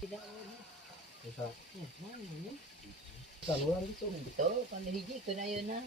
Tidak Bisa. mana Saluran gitu. betul kan hiji kena ayeuna.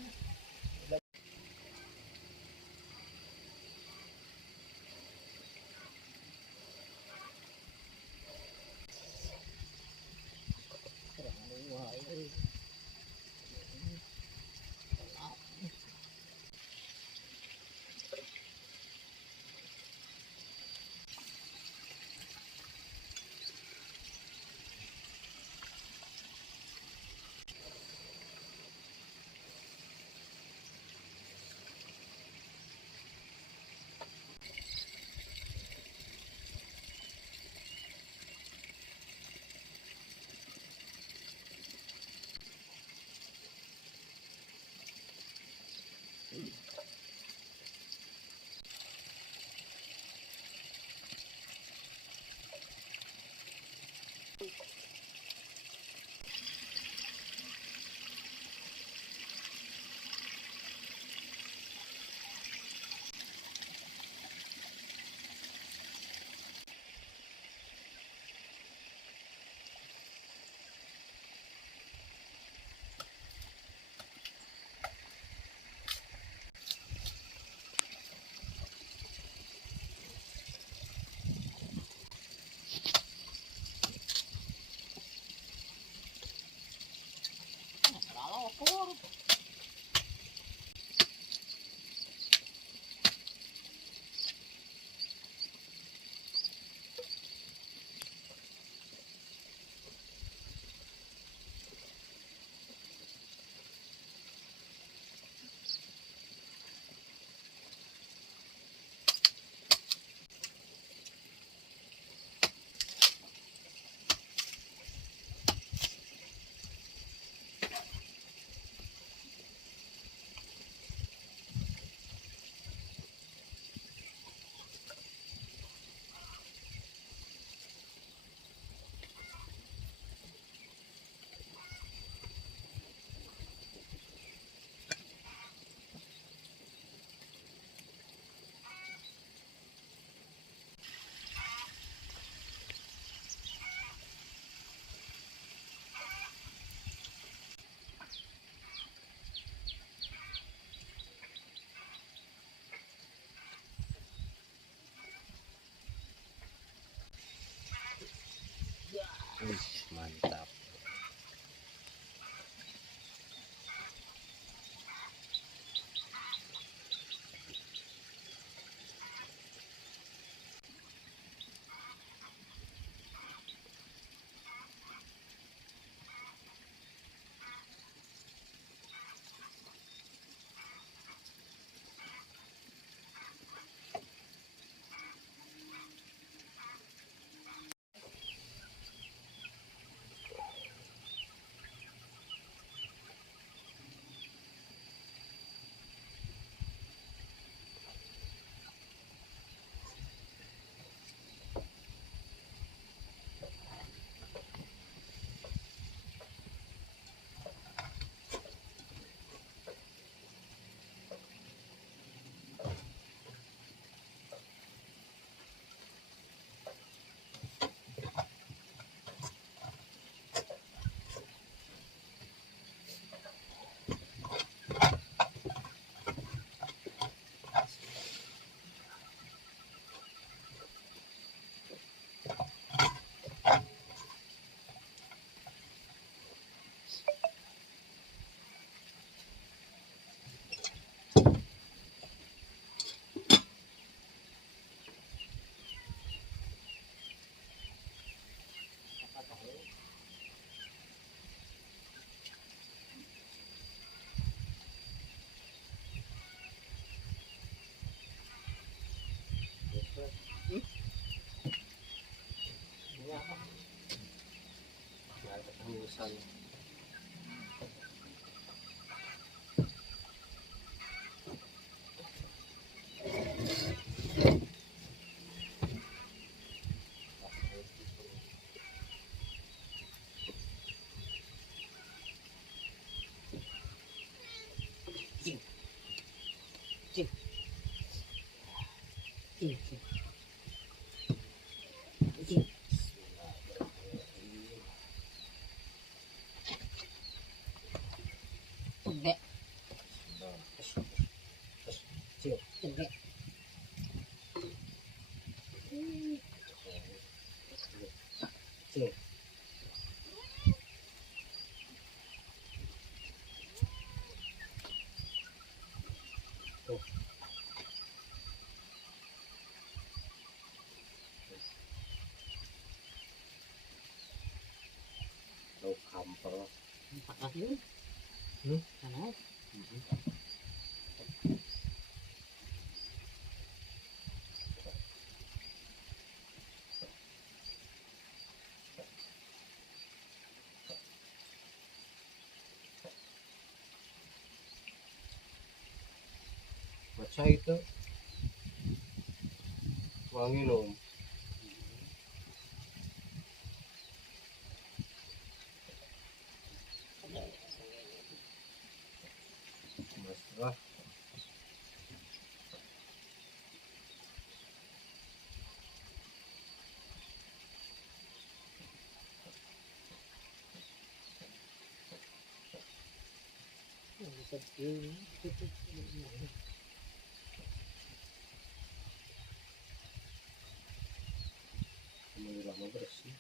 Kalau aku Wih, mantap. Ini apa? Nggak ada kehangusan. Ih, Cing. Tuh. Tuh kamper. Pakas yun. Ano? Matcha itu wanginom. Masalah. Kembali lama bersih.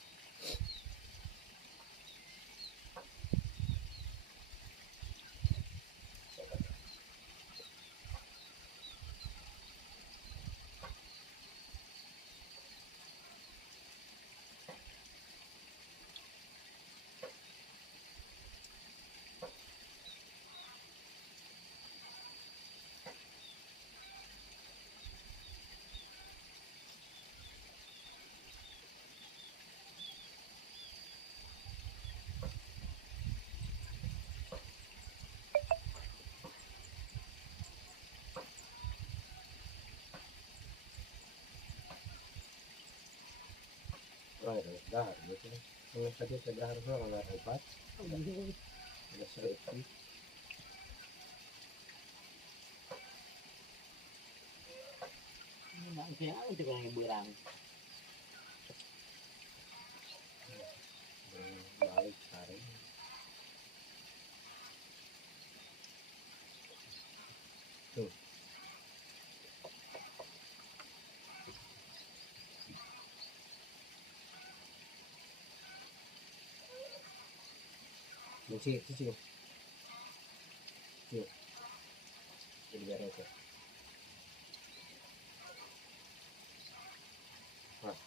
Orang ada dahar gitu. Kalau tadi ada dahar orang ada empat, ada seriti. Kaya ano ito kung iburang. Balik sekarang. Tuh. Cici. Tuh. Jadi biar itu. Nah.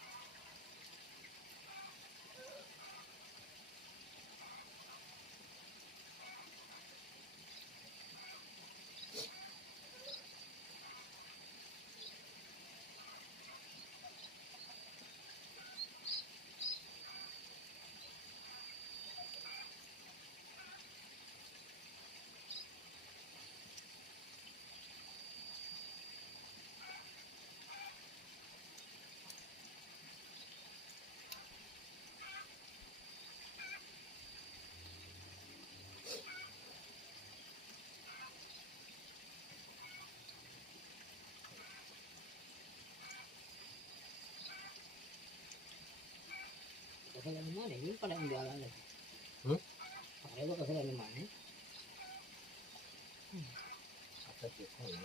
Kasi lang naman eh. Yun pala yung gala lang. Pakiwa kasi lang naman eh. Apa kita ya?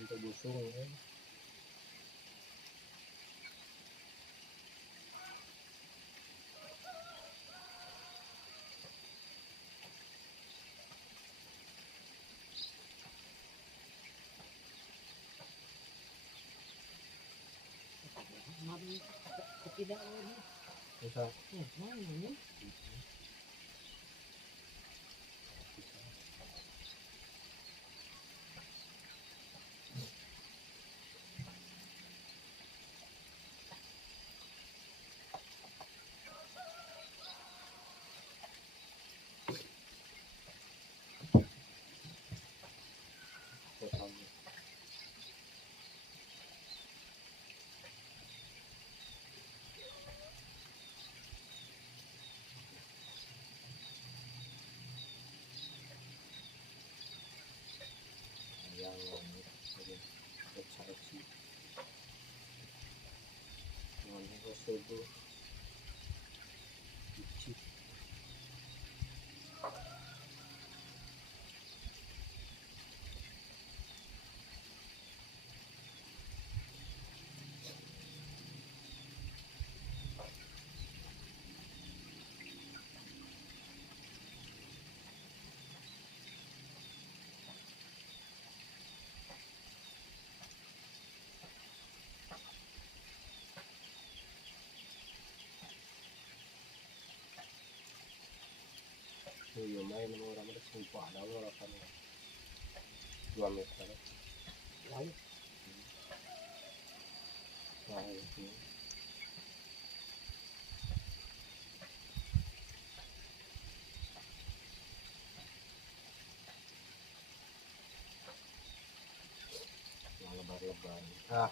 Untuk busung ya. Mabing kutida ko ni. Bisa. Mana ni? ribu. Biji. Iya, main sama orang itu sumpah ada orang kan 2 meter. Lalu Nah, itu. Yang lebar-lebar. Ah,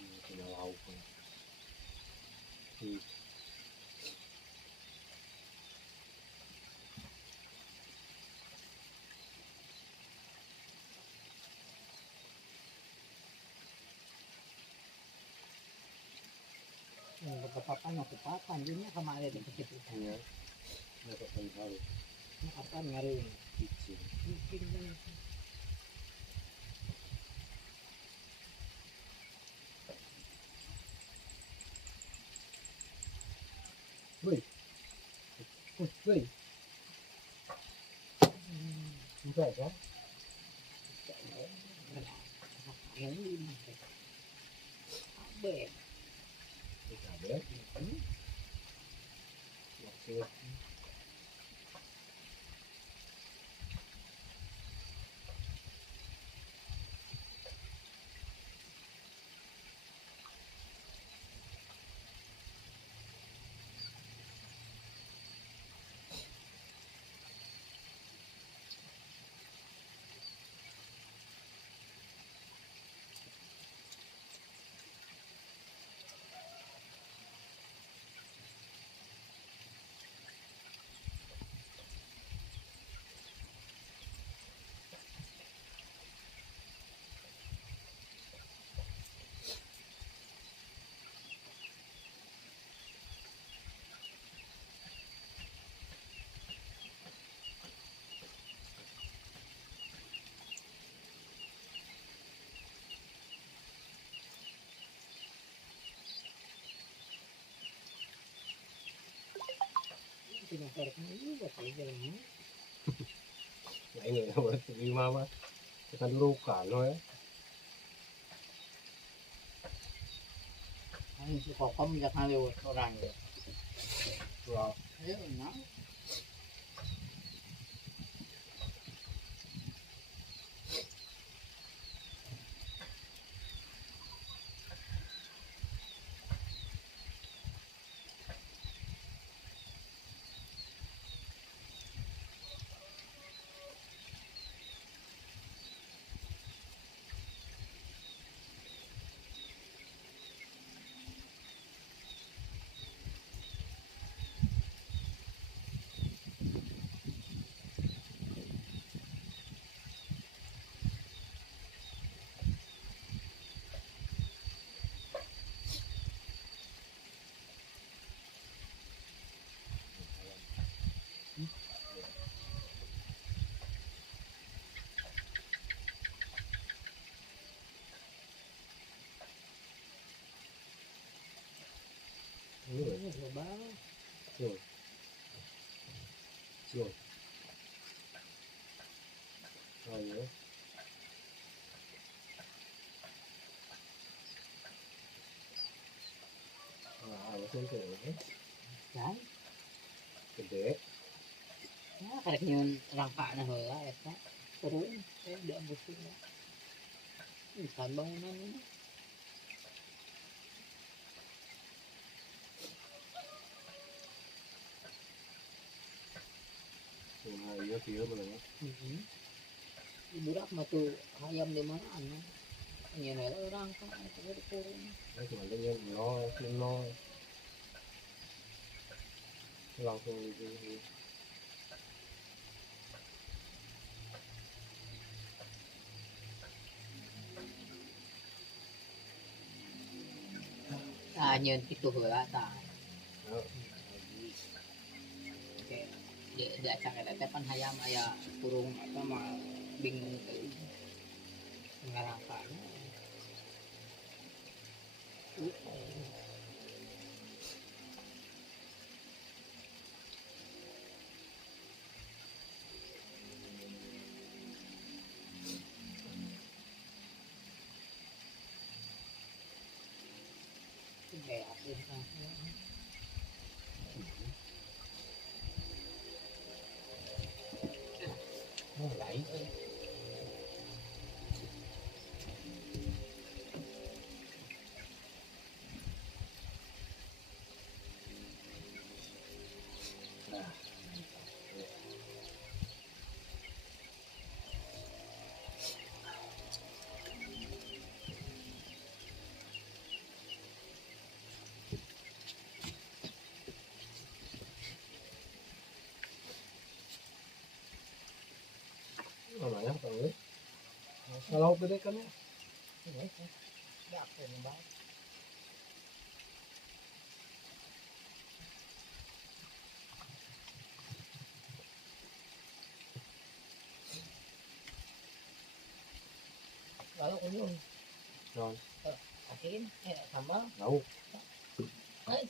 ini punya lauk. Ini yang berpapan yang kepapan dia kemarin di situ. punya dapat tahu Apa ngari biji. bikin kan Woi, woi, enggak kan? ini abe Kita ada. Masih pinasarkan juga sih jalan. nah ini buat 5 mah. Kita durukan loh ya. Ang si Kokom jak ngaliwat orang ya. Wah, Ayo nah. ini loh. Ini coba. Cium. Cium. Oh iya. Nah, langsung tuh ya. Dan Gede. ya karek nyun rangkana heula eta. Turun udah busuk. Ini kan bangunan ini. Nah, iya dia bener. Ibu rak mah tuh ayam di mana anu. Nyen heula orang kan eta turun. Nah, cuma dia nol, nol. langsung gitu. Nah, nyeun kitu heula tah. Oh, Oke. Di acak eta teh pan hayam aya kurung apa mah bingung teuing. Ngarangkana. Kayak apa? oh lain. Namanya apa gue? Kalau gede kan ya. Dak nembak. Lalu kunyum. Non, Asin, sambal. tahu.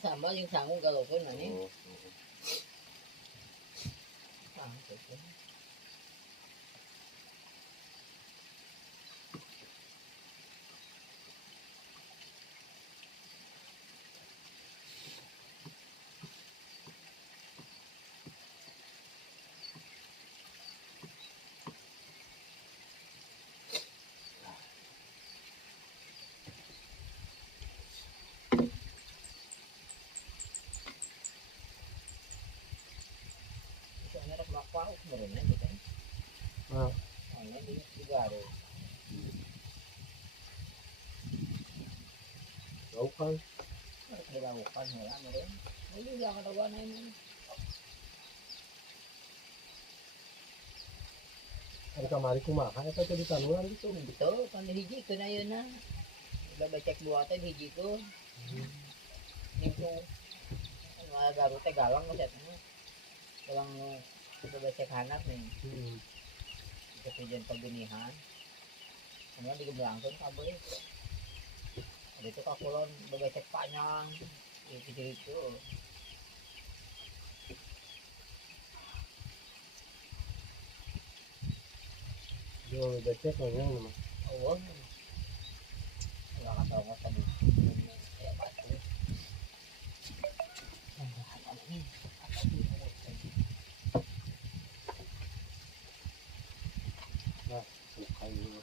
Sambal yang sangu kalau pun nanti. Oh, Soalnya rek makwa kemarin gitu. ah, Soalnya di juga ada. tahu kan. Harus dilakukan ya kemarin. Ini juga kata gua ini. Hari kamari kumaha eta teh di tanuran gitu. Betul, kan dihiji kena ayeuna. Udah becek dua teh hiji tuh. Itu kan Garut teh galang geus eta. Galang udah becek hanap nih. Heeh. Kejadian pegenihan. Kemudian digebelangkeun kabeh. Ada itu kakulon becek panjang. Gitu. Yo becek nya mah. Oh, enggak kata orang tadi. Kayak batu. Suka ini.